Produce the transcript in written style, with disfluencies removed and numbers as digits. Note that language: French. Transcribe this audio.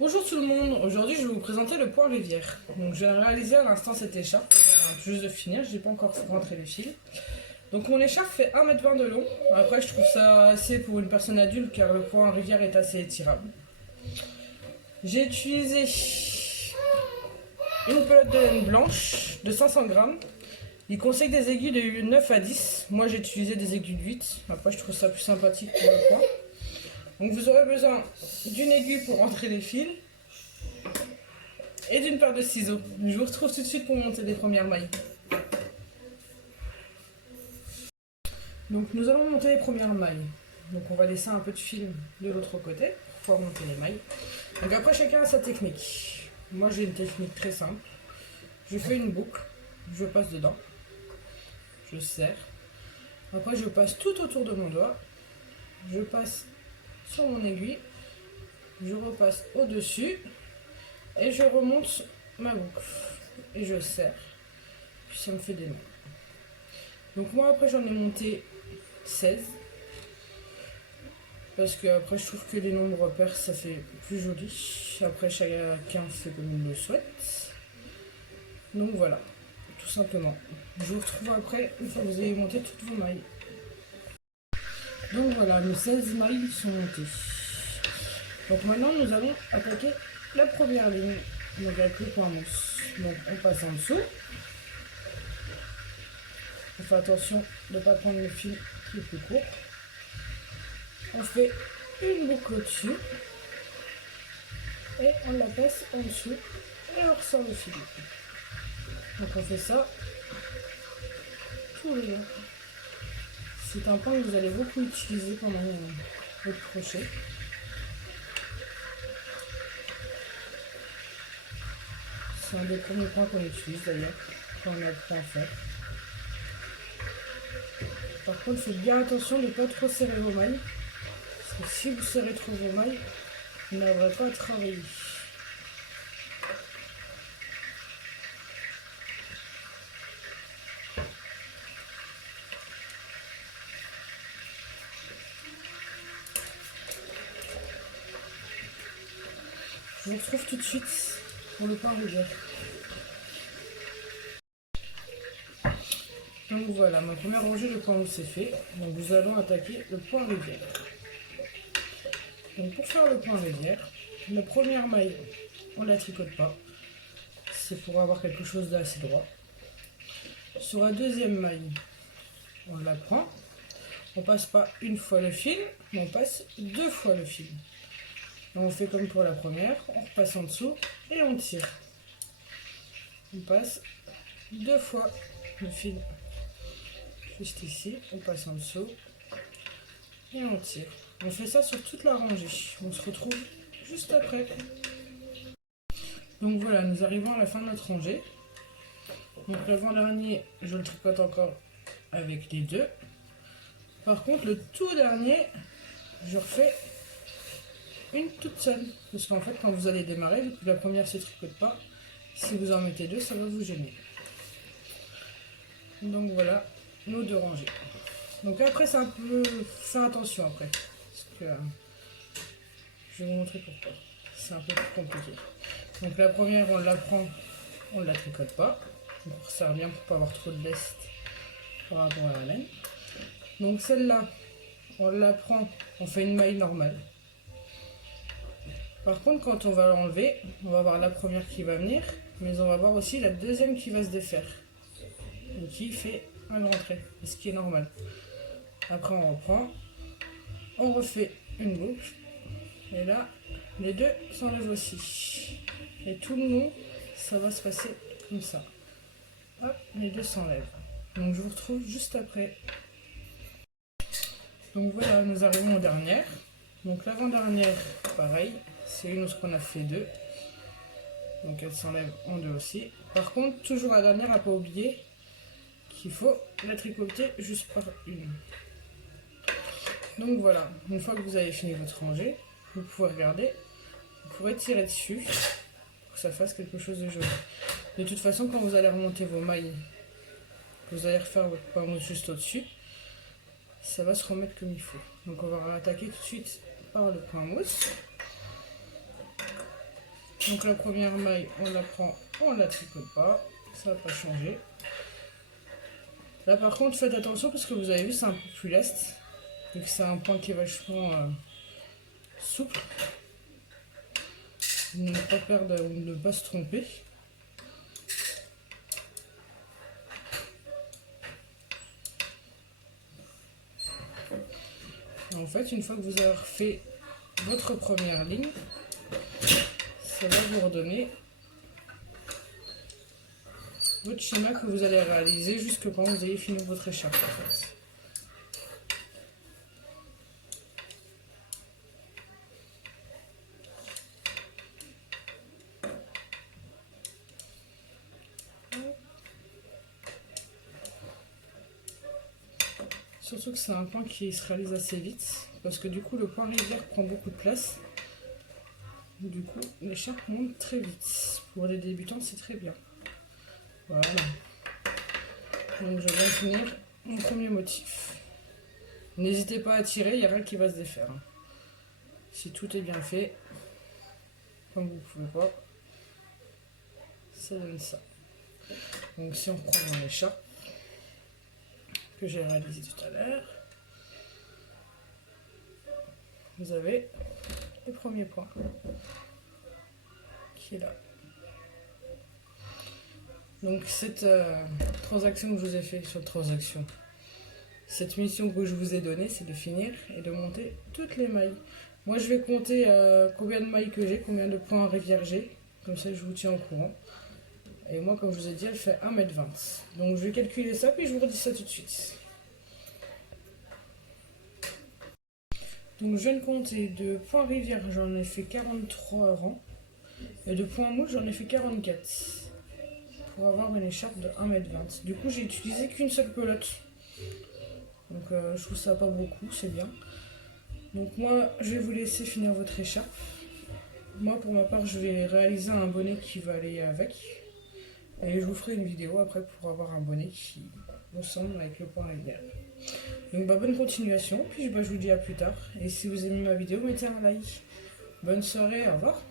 Bonjour tout le monde, aujourd'hui je vais vous présenter le point rivière. Donc je viens de réaliser à l'instant cette écharpe, juste de finir, je n'ai pas encore rentré les fils. Donc mon écharpe fait 1,20 m de long, après je trouve ça assez pour une personne adulte car le point rivière est assez étirable. J'ai utilisé une pelote de laine blanche de 500 grammes. Il conseille des aiguilles de 9 à 10, moi j'ai utilisé des aiguilles de 8, après je trouve ça plus sympathique pour le point. Donc vous aurez besoin d'une aiguille pour rentrer les fils et d'une paire de ciseaux. Je vous retrouve tout de suite pour monter les premières mailles. Donc nous allons monter les premières mailles. Donc on va laisser un peu de fil de l'autre côté pour pouvoir monter les mailles. Donc après chacun a sa technique. Moi j'ai une technique très simple. Je fais une boucle, je passe dedans, je serre. Après je passe tout autour de mon doigt, je passe sur mon aiguille, je repasse au-dessus et je remonte ma boucle et je serre, puis ça me fait des nœuds. Donc moi après j'en ai monté 16 parce que après je trouve que les nombres pairs ça fait plus joli. Après chacun fait comme il le souhaite. Donc voilà, tout simplement. Je vous retrouve après une fois que vous avez monté toutes vos mailles. Donc voilà, nos 16 mailles sont montées. Donc maintenant nous allons attaquer la première ligne, donc avec le point mousse. Donc on passe en dessous. On fait attention de ne pas prendre le fil qui est plus court. On fait une boucle au-dessus et on la passe en dessous et on ressort le fil. Donc on fait ça tout le long. C'est un point que vous allez beaucoup utiliser pendant votre crochet. C'est un des premiers points qu'on utilise d'ailleurs quand on apprend à faire. Par contre, faites bien attention de ne pas trop serrer vos mailles. Parce que si vous serrez trop vos mailles, vous n'aurez pas à travailler. Je vous retrouve tout de suite pour le point rivière. Donc voilà, ma première rangée de point mousse est fait. Donc nous allons attaquer le point rivière. Donc pour faire le point rivière, la première maille, on ne la tricote pas. C'est pour avoir quelque chose d'assez droit. Sur la deuxième maille, on la prend. On passe pas une fois le fil, mais on passe 2 fois le fil. Donc on fait comme pour la première, on repasse en dessous et on tire. On passe 2 fois le fil. Juste ici, on passe en dessous et on tire. On fait ça sur toute la rangée. On se retrouve juste après. Donc voilà, nous arrivons à la fin de notre rangée. Donc l'avant-dernier, je le tricote encore avec les deux. Par contre, le tout dernier, je refais une toute seule. Parce qu'en fait, quand vous allez démarrer, vu que la première ne se tricote pas, si vous en mettez 2, ça va vous gêner. Donc voilà, nos 2 rangées. Donc après, c'est un peu... Fais attention après. Parce que... je vais vous montrer pourquoi. C'est un peu plus compliqué. Donc la première, on la prend, on ne la tricote pas. On resserre bien pour ne pas avoir trop de lest par rapport à la laine. Donc celle-là, on la prend, on fait une maille normale. Par contre, quand on va l'enlever, on va voir la première qui va venir, mais on va voir aussi la deuxième qui va se défaire. Et qui fait un grand trait, ce qui est normal. Après on reprend, on refait une boucle, et là, les deux s'enlèvent aussi. Et tout le long, ça va se passer comme ça. Hop, les deux s'enlèvent. Donc je vous retrouve juste après. Donc voilà, nous arrivons aux dernières. Donc l'avant-dernière, pareil, c'est une où on a fait 2. Donc elle s'enlève en 2 aussi. Par contre, toujours la dernière, à ne pas oublier qu'il faut la tricoter juste par une. Donc voilà, une fois que vous avez fini votre rangée, vous pouvez regarder, vous pourrez tirer dessus pour que ça fasse quelque chose de joli. De toute façon, quand vous allez remonter vos mailles, vous allez refaire votre point mousse juste au-dessus, ça va se remettre comme il faut. Donc on va attaquer tout de suite par le point mousse. Donc la première maille, on la prend, on la tricote pas, ça va pas changer. Là par contre, faites attention parce que vous avez vu, c'est un peu plus leste. Donc c'est un point qui est vachement souple. Ne pas perdre ou ne pas se tromper. En fait, une fois que vous avez fait votre première ligne, ça va vous redonner votre schéma que vous allez réaliser jusque quand vous ayez fini votre écharpe. En fait. Surtout que c'est un point qui se réalise assez vite, parce que du coup le point rivière prend beaucoup de place. Du coup l'écharpe monte très vite. Pour les débutants c'est très bien. Voilà. Donc je viens de finir mon premier motif. N'hésitez pas à tirer, il n'y a rien qui va se défaire. Si tout est bien fait, comme vous ne pouvez pas, ça donne ça. Donc si on prend mon écharpe, que j'ai réalisé tout à l'heure, vous avez le premier point qui est là. Donc cette transaction que je vous ai fait sur transaction, cette mission que je vous ai donnée, c'est de finir et de monter toutes les mailles. Moi je vais compter combien de mailles que j'ai, combien de points rivière j'ai, comme ça je vous tiens au courant. Et moi comme je vous ai dit, elle fait 1,20 m. Donc je vais calculer ça puis je vous redis ça tout de suite. Donc je viens de compter de points rivière, j'en ai fait 43 rangs. Et de points mou, j'en ai fait 44. Pour avoir une écharpe de 1,20 m. Du coup j'ai utilisé qu'une seule pelote. Donc je trouve ça pas beaucoup, c'est bien. Donc moi je vais vous laisser finir votre écharpe. Moi pour ma part je vais réaliser un bonnet qui va aller avec. Et je vous ferai une vidéo après pour avoir un bonnet qui ressemble avec le point rivière. Donc bonne continuation, puis je vous dis à plus tard. Et si vous aimez ma vidéo, mettez un like. Bonne soirée, au revoir.